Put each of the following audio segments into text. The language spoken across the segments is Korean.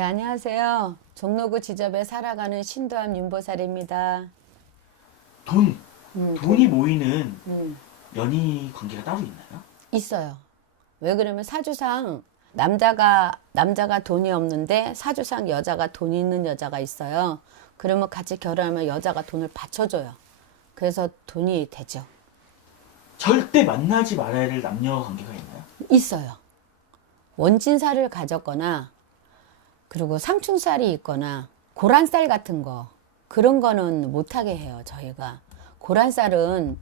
안녕하세요. 종로구 지접에 살아가는 신도함 윤보살입니다. 돈, 음, 돈이 모이는 음, 연인 관계가 따로 있나요? 있어요. 왜 그러면 사주상 남자가 남자가 돈이 없는데 사주상 여자가 돈 있는 여자가 있어요. 그러면 같이 결혼하면 여자가 돈을 받쳐줘요. 그래서 돈이 되죠. 절대 만나지 말아야 될 남녀 관계가 있나요? 있어요. 원진살을 가졌거나 그리고 상충살이 있거나 고란살 같은 거 그런 거는 못하게 해요 저희가 고란살은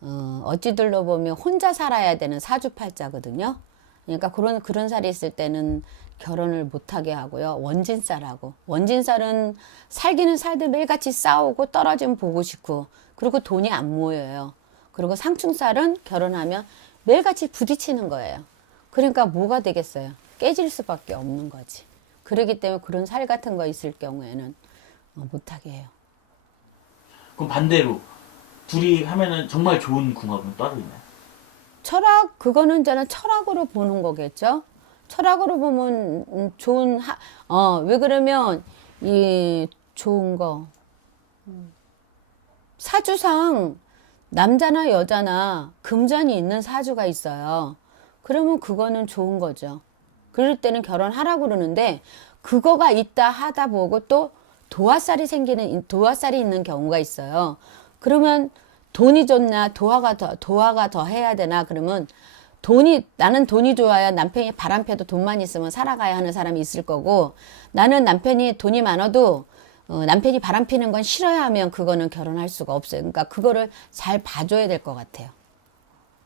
어, 어찌들로 보면 혼자 살아야 되는 사주팔자거든요. 그러니까 그런 그런 살이 있을 때는 결혼을 못하게 하고요. 원진살하고 원진살은 살기는 살되 매일같이 싸우고 떨어지면 보고 싶고 그리고 돈이 안 모여요. 그리고 상충살은 결혼하면 매일같이 부딪히는 거예요. 그러니까 뭐가 되겠어요? 깨질 수밖에 없는 거지. 그러기 때문에 그런 살 같은 거 있을 경우에는 어, 못하게 해요. 그럼 반대로 둘이 하면은 정말 좋은 궁합은 따로 있나요? 철학 그거는 저는 철학으로 보는 거겠죠. 철학으로 보면 음, 좋은 하, 어, 왜 그러면 이 좋은 거 음, 사주상 남자나 여자나 금전이 있는 사주가 있어요. 그러면 그거는 좋은 거죠. 그럴 때는 결혼하라고 그러는데 그거가 있다 하다 보고 또 도화살이 생기는 도화살이 있는 경우가 있어요. 그러면 돈이 좋나 도화가 더 도화가 더 해야 되나 그러면 돈이 나는 돈이 좋아야 남편이 바람펴도 돈만 있으면 살아가야 하는 사람이 있을 거고 나는 남편이 돈이 많아도 어, 남편이 바람피는 건 싫어야 하면 그거는 결혼할 수가 없어요. 그러니까 그거를 잘 봐줘야 될 것 같아요.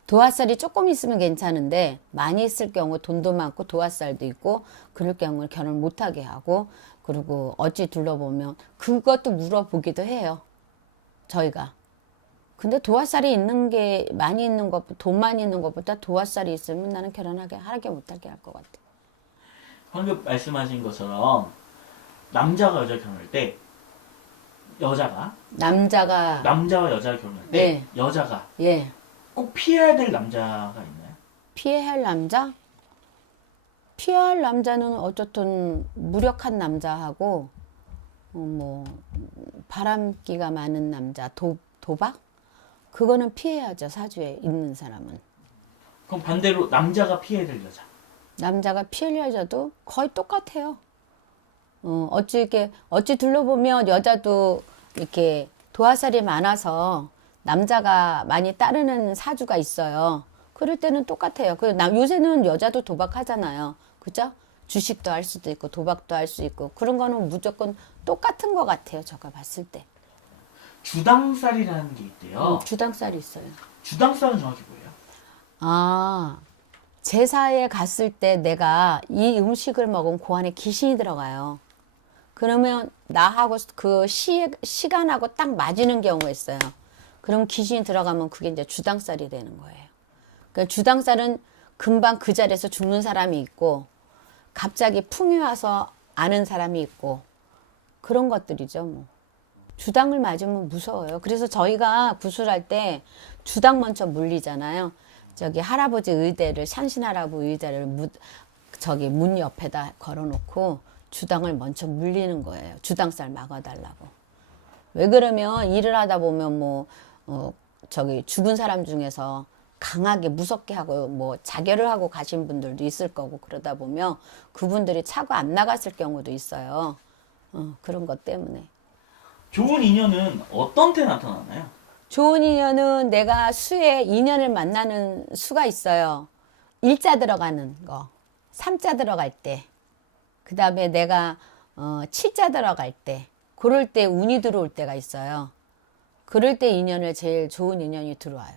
도화살이 조금 있으면 괜찮은데 많이 있을 경우 돈도 많고 도화살도 있고 그럴 경우는 결혼 못하게 하고 그리고 어찌 둘러보면 그것도 물어보기도 해요. 저희가. 근데 도화살이 있는 게 많이 있는 것, 돈 많이 있는 것보다 도화살이 있으면 나는 결혼하게 하게 못하게 할 것 같아. 방금 말씀하신 것처럼 남자가 여자 결혼할 때 여자가 남자가 남자와 여자 결혼할 때 네. 여자가 예 꼭 피해야 될 남자가 있나요? 피해야 할 남자? 피해야 할 남자는 어쨌든 무력한 남자하고 어, 뭐 바람기가 많은 남자, 도, 도박? 그거는 피해야죠 사주에 있는 사람은. 그럼 반대로 남자가 피해야 될 여자. 남자가 피해를 여자도 거의 똑같아요. 어, 어찌 이렇게, 어찌 둘러보면 여자도 이렇게 도화살이 많아서 남자가 많이 따르는 사주가 있어요. 그럴 때는 똑같아요. 그 남, 요새는 여자도 도박하잖아요. 그죠? 주식도 할 수도 있고, 도박도 할 수 있고, 그런 거는 무조건 똑같은 것 같아요. 제가 봤을 때. 주당살이라는 게 있대요. 음, 주당살이 있어요. 주당살은 정확히 뭐예요? 아, 제사에 갔을 때 내가 이 음식을 먹으면 그 안에 귀신이 들어가요. 그러면 나하고 그 시, 시간하고 딱 맞이는 경우가 있어요. 그럼 귀신이 들어가면 그게 이제 주당살이 되는 거예요. 그러니까 주당살은 금방 그 자리에서 죽는 사람이 있고, 갑자기 풍이 와서 아는 사람이 있고, 그런 것들이죠, 뭐. 주당을 맞으면 무서워요. 그래서 저희가 구술할 때 주당 먼저 물리잖아요. 저기 할아버지 의대를 산신 할아버지 의대를 무, 저기 문 옆에다 걸어놓고 주당을 먼저 물리는 거예요. 주당살 막아달라고. 왜 그러면 일을 하다 보면 뭐 어, 저기 죽은 사람 중에서 강하게 무섭게 하고 뭐 자결을 하고 가신 분들도 있을 거고 그러다 보면 그분들이 차고 안 나갔을 경우도 있어요. 어, 그런 것 때문에. 좋은 인연은 어떤 때 나타나나요? 좋은 인연은 내가 수에 인연을 만나는 수가 있어요. 일자 들어가는 거, 삼자 들어갈 때, 그 다음에 내가 어, 칠자 들어갈 때, 그럴 때 운이 들어올 때가 있어요. 그럴 때 인연을 제일 좋은 인연이 들어와요.